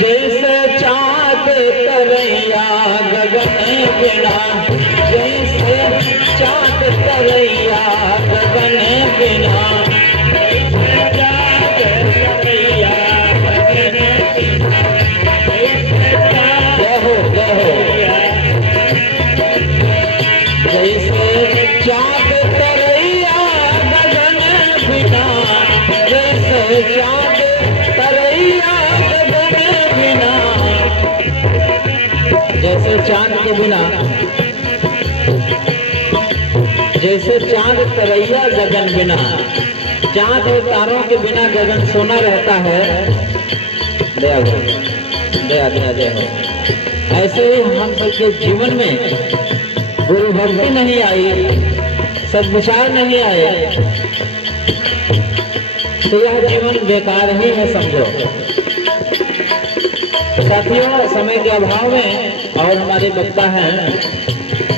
जैसे चाँद तरैया गगन बिना, जैसे चाँद तरैया गगन बिना, गहो गहो जैसे चाँद तरैया गगन बिना, जैसे चाँद तरैया गगन बिना, जैसे चाँद के बिना, जैसे चाँद तरैया गगन बिना, चाँद और तारों के बिना गगन सोना रहता है। दया हो, दया दया दया हो। ऐसे ही हम सबके जीवन में गुरु भक्ति नहीं आई, सद्विचार नहीं आए, तो यह जीवन बेकार ही है समझो। साथियों, समय के अभाव में और हमारे वक्ता हैं,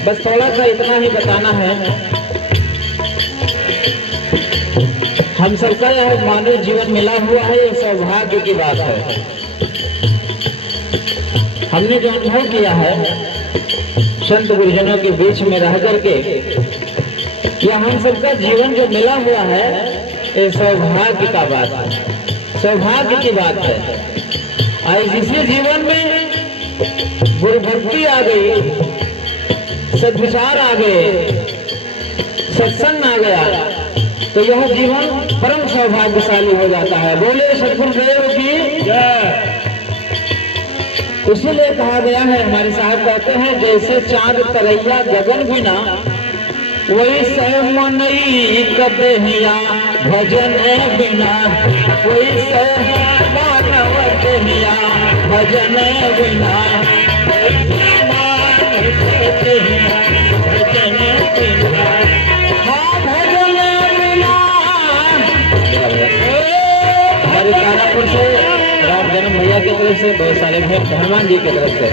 बस थोड़ा सा इतना ही बताना है। हम सबका यह मानव जीवन मिला हुआ है, ये सौभाग्य की बात है। हमने जो अनुभव किया है संत गुरुजनों के बीच में रह करके, यह हम सबका जीवन जो मिला हुआ है, ये सौभाग्य का बात है, सौभाग्य की बात है। आज इसी जीवन में गुरु भक्ति आ गई, सद्विचार आ गए, सत्संग आ गया, तो यह जीवन परम सौभाग्यशाली हो जाता है। बोले सद्गुरुदेव की जय। इसीलिए कहा गया है, हमारे साहब कहते हैं, जैसे चाँद तरैया गगन बिना, वैसे मनई कदेहिया भजन बिना, वैसे मानव देहिया भजन बिना, भजन बिना, हाँ भजन बिना। हमारे तारापुर से राम जन्म भैया की तरफ से बहुत सारे भेंट हनुमान जी की तरफ से।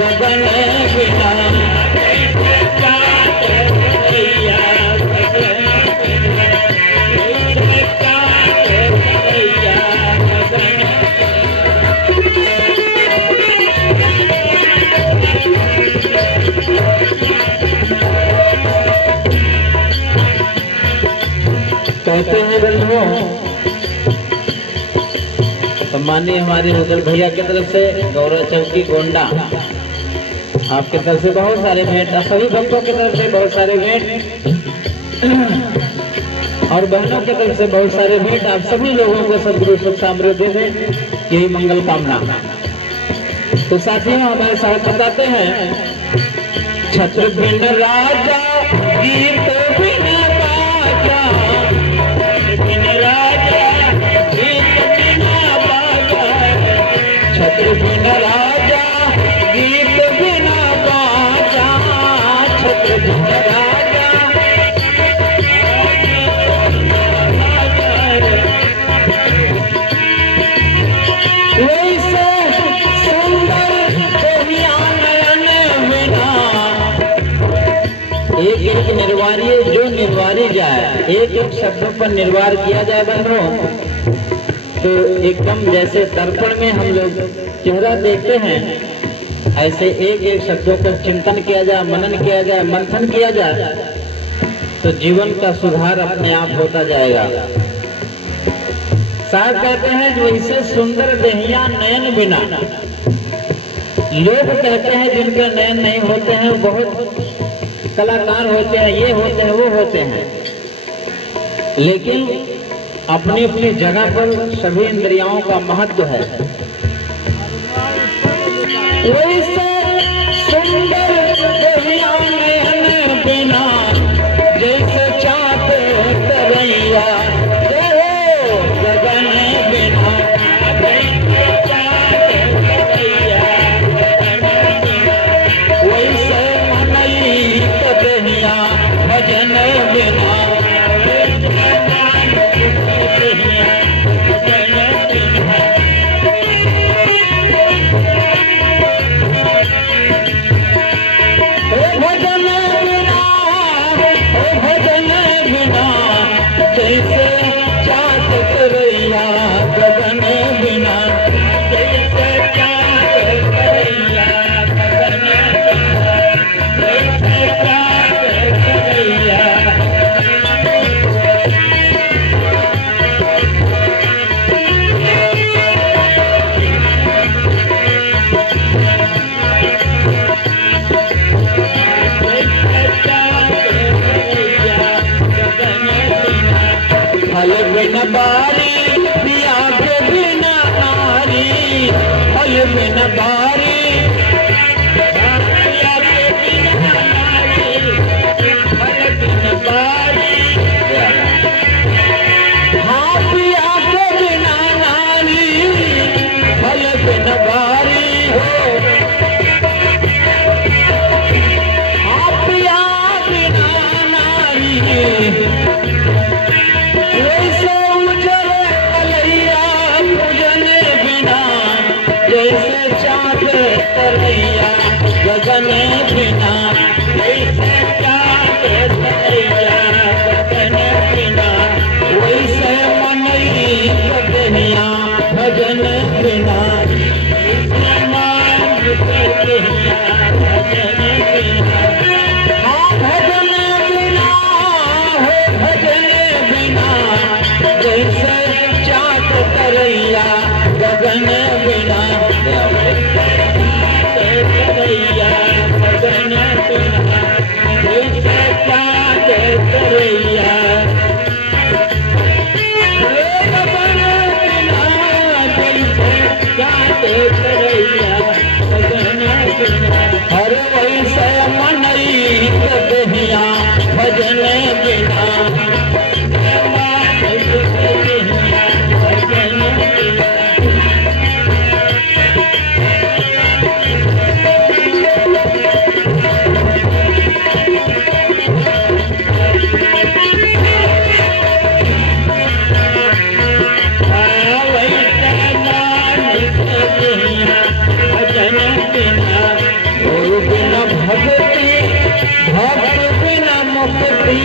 गगन बिना, कहते हैं बंधुओं, तो माननीय हमारे रुदल भैया की तरफ से गौरव चौकी गोंडा, आपके तरफ से बहुत सारे भेंट, सभी भक्तों की तरफ से बहुत सारे भेंट, और बहनों की तरफ से बहुत सारे भेंट। आप सभी लोगों को सद्गुरु सुख समृद्धि दे, यही मंगल कामना। तो साथियों, हमारे साथ बताते हैं, छत्र बिन राजा गीत बिन बाजा, बिन राजा गीत बिन बाजा, छत्र बिन राजा गीत बिन बाजा, छत्र बिन राजा। वैसे सुंदर देहिया नयन बिना, एक एक निर्वारी, जो निर्वारी जाए, एक एक शब्दों पर निर्वार किया जाए बंधुओं, तो एकदम जैसे दर्पण में हम लोग चेहरा देखते हैं, ऐसे एक एक शब्दों पर चिंतन किया जाए, मनन किया जाए, मंथन किया जाए, तो जीवन का सुधार अपने आप होता जाएगा। साहब कहते हैं, जो इसे सुंदर देहिया नयन बिना, लोग कहते हैं जिनके नयन नहीं होते हैं, बहुत कलाकार होते हैं, ये होते हैं, वो होते हैं, लेकिन अपनी अपनी जगह पर सभी इंद्रियों का महत्व है। वैसे सुंदर देहिया नयन बिना, जैसे चाँद तरैया गगन बिना, वैसे मनई कदेहिया भजन बिना, जैसे चाँद तरैया गगन बिना, जैसे चाँद तरैया गगन बिना, जैसे चाँद तरैया। फल बिन बारी पिया के बिना नारी, फल बिन बारी पिया के बिना नारी, फल बिन बारी हाँ पिया के बिना नारी, फल बिन बारी हो हाँ पिया बिना नारी। जैसे उजले कलैया पूजन बिना, जैसे चाँद तरैया गगन बिना, जैसे चाँद तरैया गगन बिना, वैसे मनई कदनिया भजन बिना, वैसे मान कदनिया भजन बिना। हाँ भजन बिना हो भजन बिना, जैसे चाँद तरैया गगन बिना, तरैया गगन बिना, जैसे चाँद तरैया गगन बिना, जैसे चाँद तरैया गगन बिना। हर वैसे मनई कदनिया भजन बिना, गुरु बिना भक्ति भक्त बिना मुक्ति,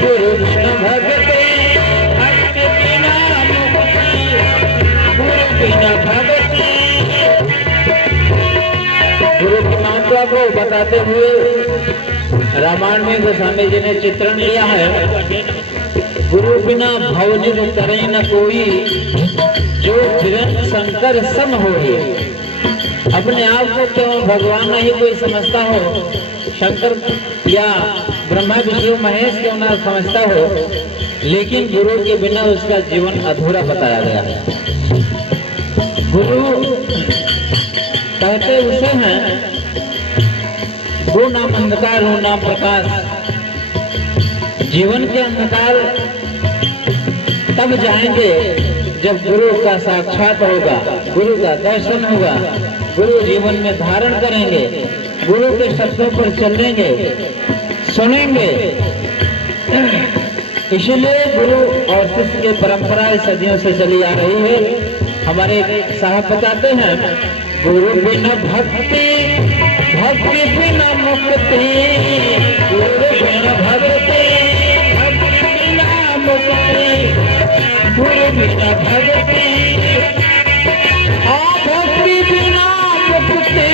गुरु बिना भक्ति भक्त बिना मुक्ति, गुरु बिना भक्ति। गुरु की महत्ता को बताते हुए रामायण में गोस्वामी जी ने चित्रण किया है। गुरु बिना भवनिध करे न कोई, जो फिरन शंकर सम होई। अपने आप को क्यों भगवान नहीं कोई समझता हो, शंकर या ब्रह्मा विष्णु महेश क्यों ना समझता हो, लेकिन गुरु के बिना उसका जीवन अधूरा बताया गया है। गुरु कहते उसे हैं, गुरु नाम अंधकार हो नाम प्रकाश। जीवन के अंधकार तब जाएंगे जब गुरु का साक्षात होगा, गुरु का दर्शन होगा, गुरु जीवन में धारण करेंगे, गुरु के शब्दों पर चलेंगे, सुनेंगे। इसलिए गुरु और शिष्य की परंपरा सदियों से चली आ रही है। हमारे साहब बताते हैं, गुरु बिना भक्ति भक्ति बिना मुक्ति, गुरु बिना भक्ति भक्ति बिना मुक्ति, गुरु बिना भक्ति भक्ति बिना मुक्ति।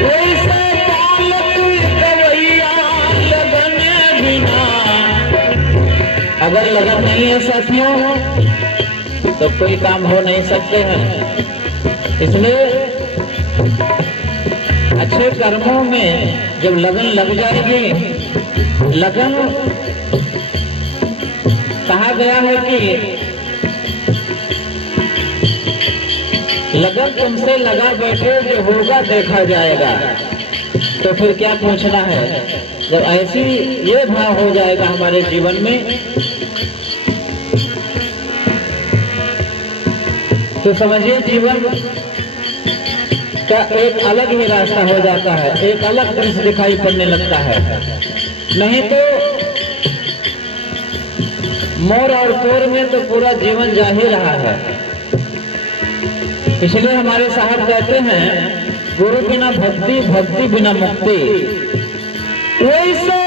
वैसे पालक गवैया लगन बिना, अगर लगन नहीं है साथियों तो कोई काम हो नहीं सकते हैं। इसलिए अच्छे कर्मों में जब लगन लग जाएगी, लगन कहा गया है कि लगन तुमसे लगा बैठे जो होगा देखा जाएगा। तो फिर क्या पूछना है, जब ऐसी ये भाव हो जाएगा हमारे जीवन में, तो समझिए जीवन का एक अलग ही रास्ता हो जाता है, एक अलग दृश्य दिखाई पड़ने लगता है। नहीं तो मोर और तोर में तो पूरा जीवन जा ही रहा है। इसलिए हमारे साहब कहते हैं, गुरु बिना भक्ति भक्ति बिना मुक्ति। वैसे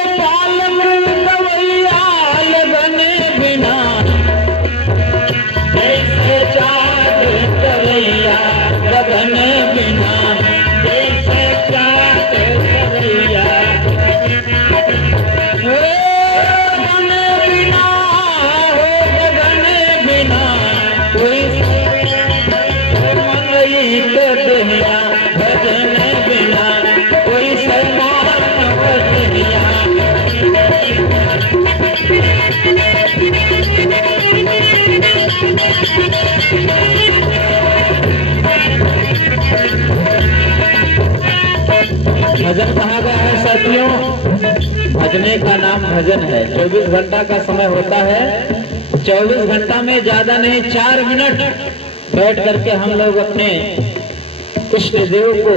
भजने का नाम भजन है। 24 घंटा का समय होता है, 24 घंटा में ज्यादा नहीं 4 मिनट बैठ करके हम लोग अपने इष्ट देव को